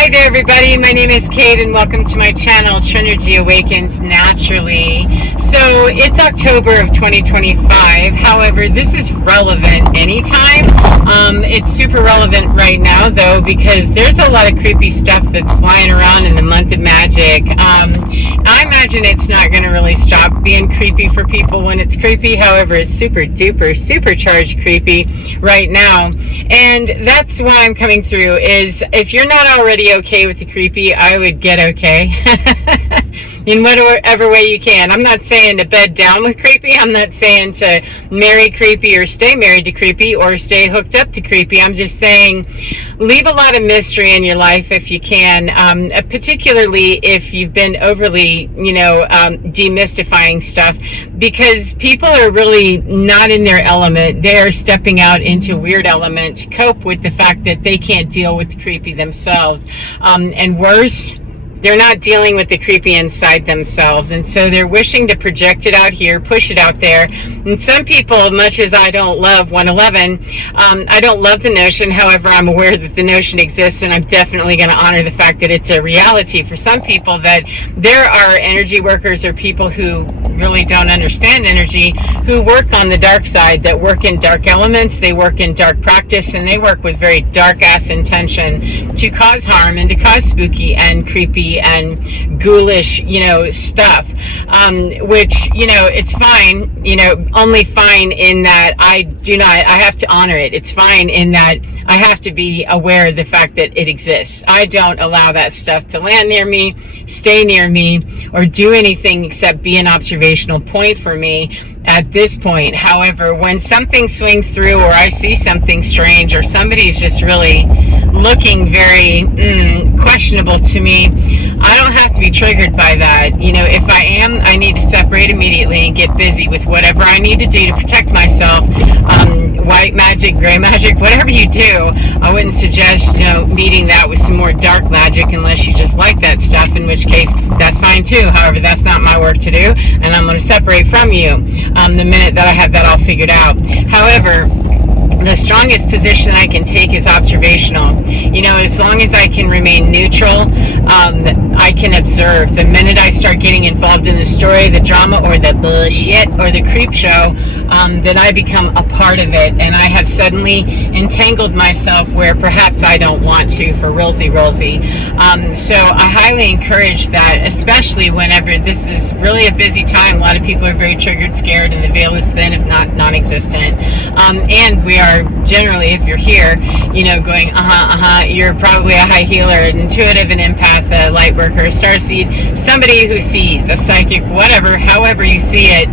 Hi there everybody, my name is Kate and welcome to my channel, Trinergy Awakens Naturally. So it's October of 2025, however this is relevant anytime. It's super relevant right now though because there's a lot of creepy stuff that's flying around in the month of magic. I imagine it's not going to really stop being creepy for people when it's creepy, however it's super duper supercharged creepy right now. And that's why I'm coming through is if you're not already okay with the creepy, I would get okay in whatever way you can. I'm not saying to bed down with creepy. I'm not saying to marry creepy or stay married to creepy or stay hooked up to creepy. I'm just saying leave a lot of mystery in your life if you can, particularly if you've been overly, demystifying stuff, because people are really not in their element. They are stepping out into weird element to cope with the fact that they can't deal with the creepy themselves. And worse, they're not dealing with the creepy inside themselves, and so they're wishing to project it out here, push it out there. And some people, much as I don't love 111, I don't love the notion. However, I'm aware that the notion exists, and I'm definitely going to honor the fact that it's a reality for some people, that there are energy workers or people who really don't understand energy, who work on the dark side, that work in dark elements, they work in dark practice, and they work with very dark ass intention to cause harm and to cause spooky and creepy and ghoulish, stuff, which, it's fine, only fine in that I have to honor it. It's fine in that I have to be aware of the fact that it exists. I don't allow that stuff to land near me, stay near me, or do anything except be an observational point for me at this point. However, when something swings through, or I see something strange, or somebody's just really looking very questionable to me, I don't have to be triggered by that. If I am, I need to separate immediately and get busy with whatever I need to do to protect myself. White magic, gray magic, whatever you do, I wouldn't suggest, meeting that with some more dark magic unless you just like that stuff, in which case that's fine too. However, that's not my work to do, and I'm going to separate from you the minute that I have that all figured out. However, the strongest position I can take is observational. As long as I can remain neutral, I can observe. The minute I start getting involved in the story, the drama, or the bullshit, or the creep show, then I become a part of it, and I have suddenly entangled myself where perhaps I don't want to, for Rosie. So I highly encourage that, especially whenever this is really a busy time. A lot of people are very triggered, scared, and the veil is thin, if not non-existent. And we are generally, if you're here, going, you're probably a high healer, an intuitive, an empath, a light worker, a starseed, somebody who sees, a psychic, whatever, however you see it,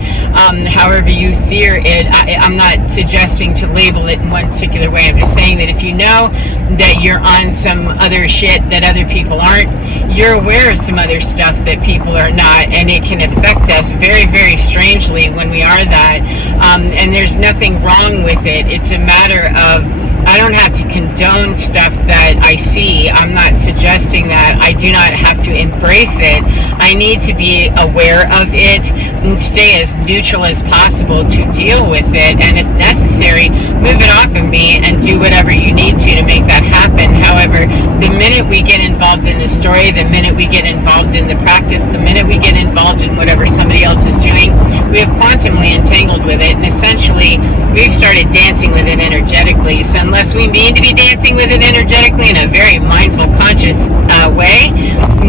however you sear it. I'm not suggesting to label it in one particular way. I'm just saying that if you know that you're on some other shit that other people aren't, you're aware of some other stuff that people are not, and it can affect us very, very strangely when we are that. And there's nothing wrong with it. It's a matter of, I don't have to condone stuff that I see. I'm not suggesting that. I do not have to embrace it. I need to be aware of it and stay as neutral as possible to deal with it, and if necessary, move it off of me and do whatever you need to make that happen. However, the minute we get involved in the story, the minute we get involved in the practice, the minute we get involved in whatever somebody else is doing, we have quantumly entangled with it, and essentially we've started dancing with it energetically. So unless we mean to be dancing with it energetically in a very mindful, conscious way,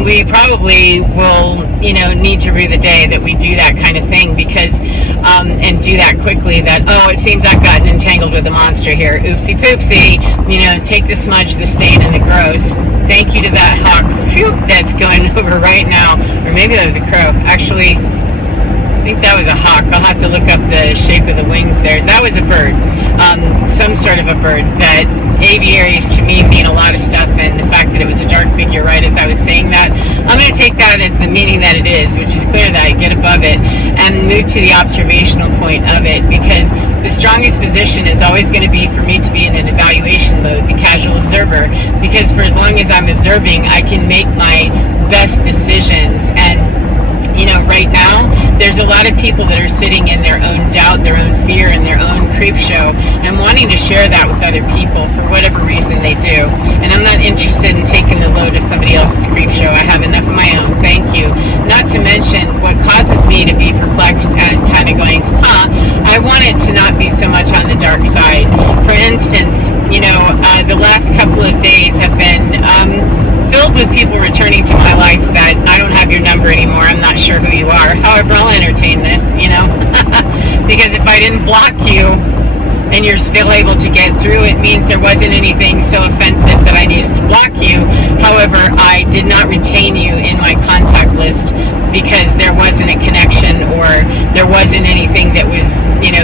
we probably will, need to rue the day that we do that kind of thing, because and do that quickly, that, it seems I've gotten entangled with a monster here, oopsie poopsie, take the smudge, the stain, and the gross. Thank you to that hawk, that's going over right now, or maybe that was a crow. Actually, I think that was a hawk. I'll have to look up the shape of the wings there. That was a bird, some sort of a bird. That aviaries to me mean a lot of stuff, and the fact that it was a dark figure right as I was saying that, I'm going to take that as the meaning that it is, which is clear that I get above it and move to the observational point of it, because the strongest position is always going to be for me to be in an evaluation mode, the casual observer, because for as long as I'm observing, I can make my best decisions. And right now, there's a lot of people that are sitting in their own doubt, their own fear, and their own creep show, and wanting to share that with other people for whatever reason they do. And I'm not interested in taking the hello to somebody else's creep show. I have enough of my own. Thank you. Not to mention what causes me to be perplexed and kind of going, I want it to not be so much on the dark side. For instance, the last couple of days have been filled with people returning to my life that I don't have your number anymore. I'm not sure who you are. However, I'll entertain this, because if I didn't block you and you're still able to get through, it means there wasn't anything so offensive that I needed to block you. However, I did not retain you in my contact list because there wasn't a connection, or there wasn't anything that was,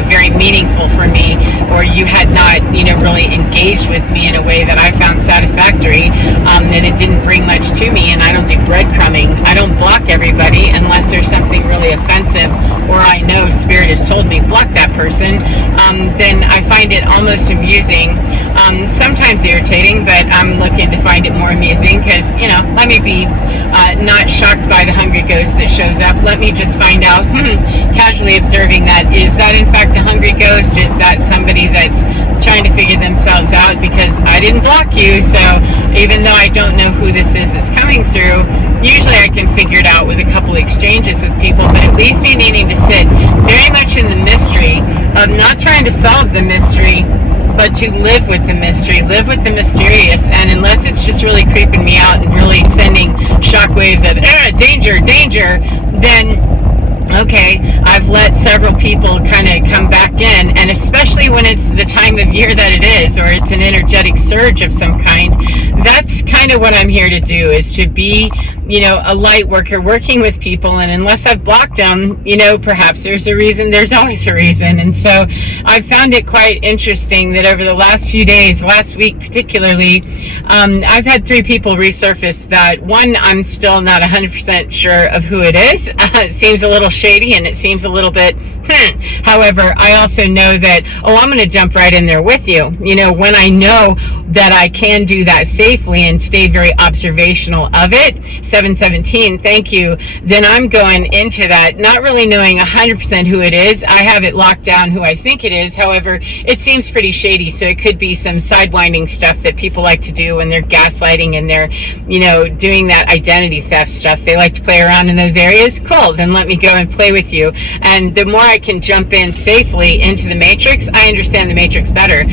very meaningful for me, or you had not, really engaged with me in a way that I found satisfactory, and it didn't bring much to me. And I don't do breadcrumbing. I don't block everybody unless there's something really offensive, or I know Spirit has told me block that person. Then I find it almost amusing, sometimes irritating, but I'm looking to find it more amusing because, let me be not shocked by the hungry ghost that shows up. Let me just find out, casually observing that, is that in fact a hungry ghost? Is that somebody that's trying to figure themselves out? Because I didn't block you, so even though I don't know who this is that's coming through, usually I can figure it out with a couple exchanges with people, but it leaves me needing to sit very much in the mystery of not trying to solve the mystery, but to live with the mystery, live with the mysterious. And unless it's just really creeping me out and really sending shockwaves of danger, danger, then okay, I've let several people kind of come back in. And especially when it's the time of year that it is, or it's an energetic surge of some kind, that's kind of what I'm here to do, is to be, a light worker working with people. And unless I've blocked them, perhaps there's a reason. There's always a reason. And so I found it quite interesting that over the last few days, last week particularly, I've had 3 people resurface that. One, I'm still not 100% sure of who it is. It seems a little shady, and it seems a little bit However, I also know that, I'm going to jump right in there with you. When I know that I can do that safely and stay very observational of it, 717, thank you, then I'm going into that not really knowing 100% who it is. I have it locked down who I think it is. However, it seems pretty shady, so it could be some sidewinding stuff that people like to do when they're gaslighting and they're, doing that identity theft stuff. They like to play around in those areas. Cool, then let me go and play with you. And the more I can jump in safely into the matrix, I understand the matrix better.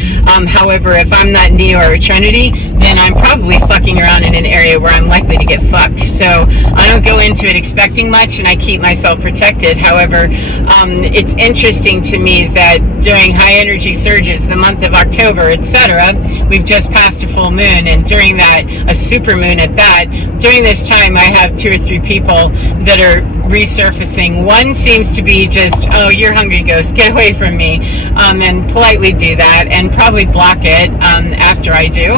However, if I'm not Neo or Trinity, then I'm probably fucking around in an area where I'm likely to get fucked. So I don't go into it expecting much, and I keep myself protected. However, it's interesting to me that during high energy surges, the month of October, etc., we've just passed a full moon, and during that, a super moon at that, during this time I have 2 or 3 people that are resurfacing. One seems to be just, oh, you're hungry ghost, get away from me, and politely do that and probably block it after I do,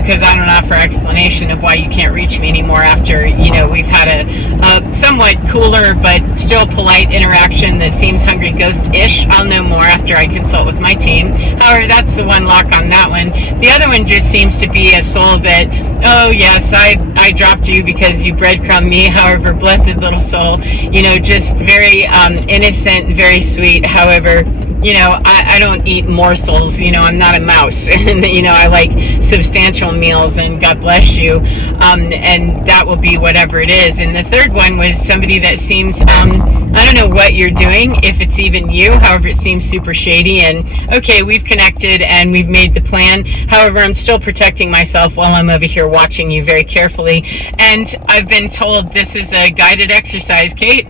because I don't offer explanation of why you can't reach me anymore after, we've had a somewhat cooler but still polite interaction that seems hungry ghost-ish. I'll know more after I consult with my team. However, that's the one lock on that one. The other one just seems to be a soul that, oh yes, I dropped you because you breadcrumbed me. However, blessed little soul, just very innocent, very sweet. However, I don't eat morsels. I'm not a mouse. And, I like substantial meals, and God bless you. And that will be whatever it is. And the third one was somebody that seems, I don't know what you're doing, if it's even you. However, it seems super shady. And okay, we've connected and we've made the plan. However, I'm still protecting myself while I'm over here watching you very carefully. And I've been told this is a guided exercise, Kate.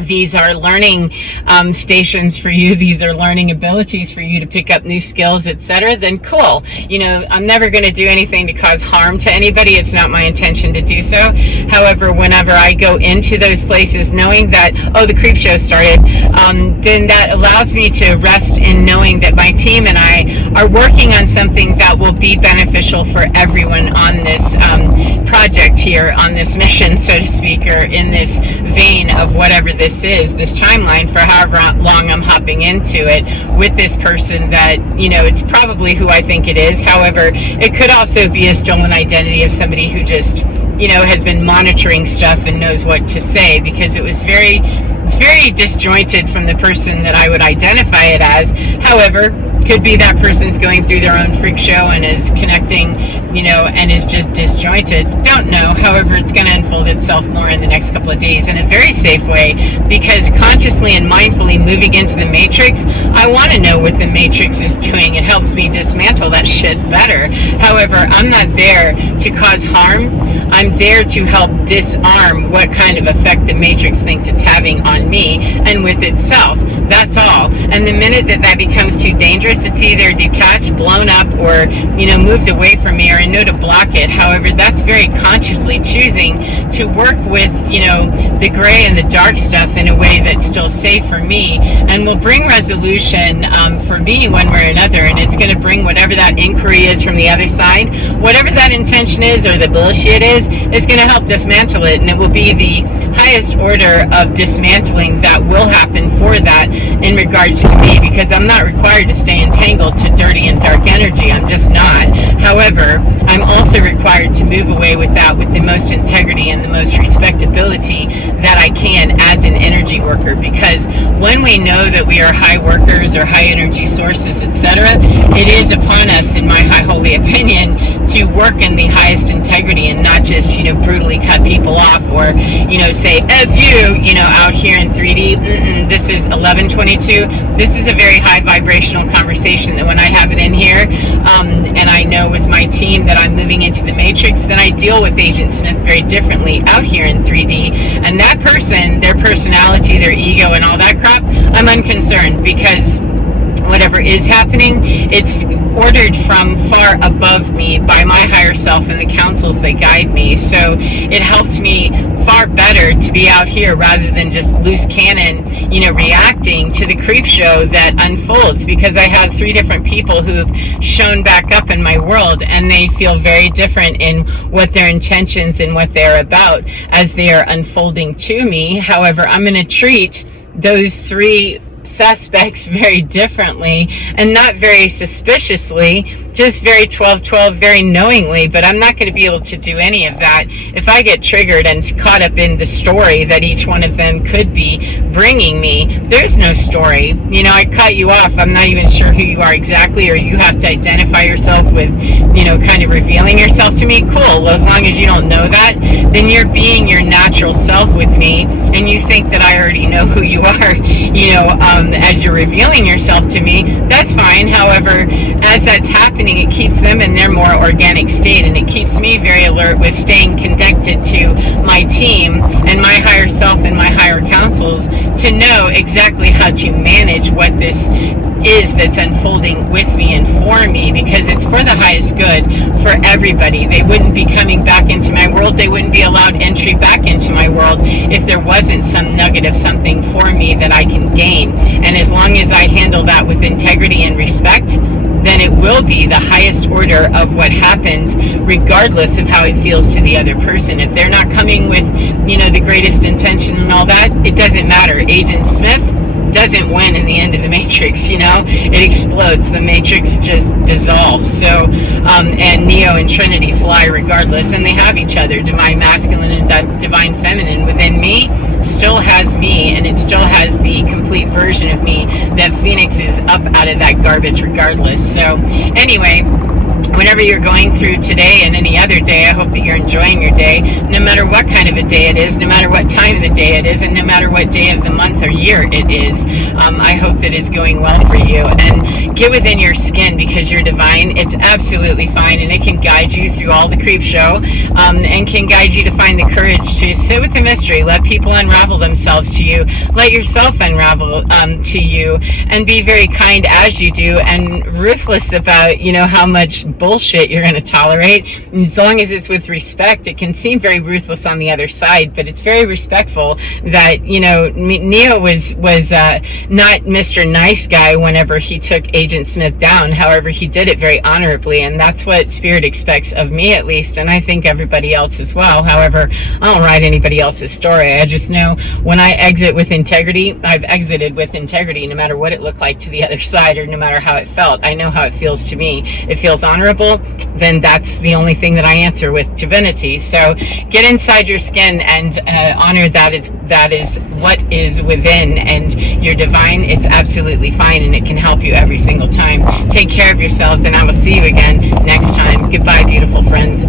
These are learning stations for you. These are learning abilities for you to pick up new skills, etc. Then cool. I'm never going to do anything to cause harm to anybody. It's not my intention to do so. However, whenever I go into those places knowing that, the creep show started, then that allows me to rest in knowing that my team and I are working on something that will be beneficial for everyone on this project here, on this mission, so to speak, or in this vein of whatever this is, this timeline, for however long I'm hopping into it with this person that, it's probably who I think it is. However, it could also be a stolen identity of somebody who just, has been monitoring stuff and knows what to say, because it's very disjointed from the person that I would identify it as. However, could be that person's going through their own freak show and is connecting and is just disjointed. Don't know. However, it's going to unfold itself more in the next couple of days in a very safe way, because consciously and mindfully moving into the matrix, I want to know what the matrix is doing. It helps me dismantle that shit better. However, I'm not there to cause harm. I'm there to help disarm what kind of effect the matrix thinks it's having on me and with itself. That's all. And the minute that becomes too dangerous, it's either detached, blown up, or moves away from me, or I know to block it. However, that's very consciously choosing to work with the gray and the dark stuff in a way that's still safe for me and will bring resolution for me one way or another. And it's going to bring whatever that inquiry is from the other side, whatever that intention is or the bullshit is going to help dismantle it. And it will be the highest order of dismantling that will happen for that in regards to me, because I'm not required to stay entangled to dirty and dark energy. I'm just not. However, I'm also required to move away with that with the most integrity and the most respectability that I can as an energy worker, because when we know that we are high workers or high energy sources, etc., it is upon us, in my high holy opinion, to work in the highest integrity and not just brutally cut people off or say F you out here in 3D. This is 1122. This is a very high vibrational conversation that when I have it in here, and I know with my team that I'm moving into the matrix, then I deal with Agent Smith very differently out here in 3D. And that person, their personality, their ego, and all that crap, I'm unconcerned, because whatever is happening, it's ordered from far above me by my higher self and the counsels that guide me. So it helps me far better to be out here rather than just loose cannon, reacting to the creep show that unfolds, because I have 3 different people who've shown back up in my world, and they feel very different in what their intentions and what they're about as they are unfolding to me. However, I'm going to treat those 3 suspects very differently, and not very suspiciously, just very 12-12, very knowingly. But I'm not going to be able to do any of that if I get triggered and caught up in the story that each one of them could be bringing me. There's no story. I cut you off. I'm not even sure who you are exactly, or you have to identify yourself with, kind of revealing yourself to me. Cool. Well, as long as you don't know that, then you're being your natural self with me, and you think that I already know who you are, as you're revealing yourself to me. That's fine. However, as that's happening, it keeps them in their more organic state, and it keeps me very alert with staying connected to my team and my higher self and my higher counsels to know exactly how to manage what this is that's unfolding with me and for me, because it's for the highest good for everybody. They wouldn't be coming back into my world. They wouldn't be allowed entry back into my world if there wasn't some nugget of something for me that I can gain. And as long as I handle that with integrity and respect, then it will be the highest order of what happens, regardless of how it feels to the other person. If they're not coming with, the greatest intention and all that, it doesn't matter. Agent Smith doesn't win in the end of the matrix. It explodes. The matrix just dissolves. So and Neo and Trinity fly regardless, and they have each other. Divine masculine and divine feminine within me still has me, and it still has the complete version of me that Phoenix is up out of that garbage regardless. So anyway, whatever you're going through today and any other day, I hope that you're enjoying your day, no matter what kind of a day it is, no matter what time of the day it is, and no matter what day of the month or year it is. I hope that it's going well for you. And get within your skin, because you're divine. It's absolutely fine, and it can guide you through all the creep show, and can guide you to find the courage to sit with the mystery, let people unravel themselves to you, let yourself unravel to you, and be very kind as you do, and ruthless about how much bullshit you're going to tolerate. And as long as it's with respect, it can seem very ruthless on the other side, but it's very respectful that Neo was not Mr. Nice Guy whenever he took Agent Smith down. However, he did it very honorably, and that's what Spirit expects of me, at least, and I think everybody else as well. However, I don't write anybody else's story. I just know when I exit with integrity, I've exited with integrity, no matter what it looked like to the other side, or no matter how it felt. I know how it feels to me. It feels honorable, then that's the only thing that I answer with divinity. So get inside your skin and honor that is what is within, and your divine fine, it's absolutely fine, and it can help you every single time. Take care of yourselves, and I will see you again next time. Goodbye, beautiful friends.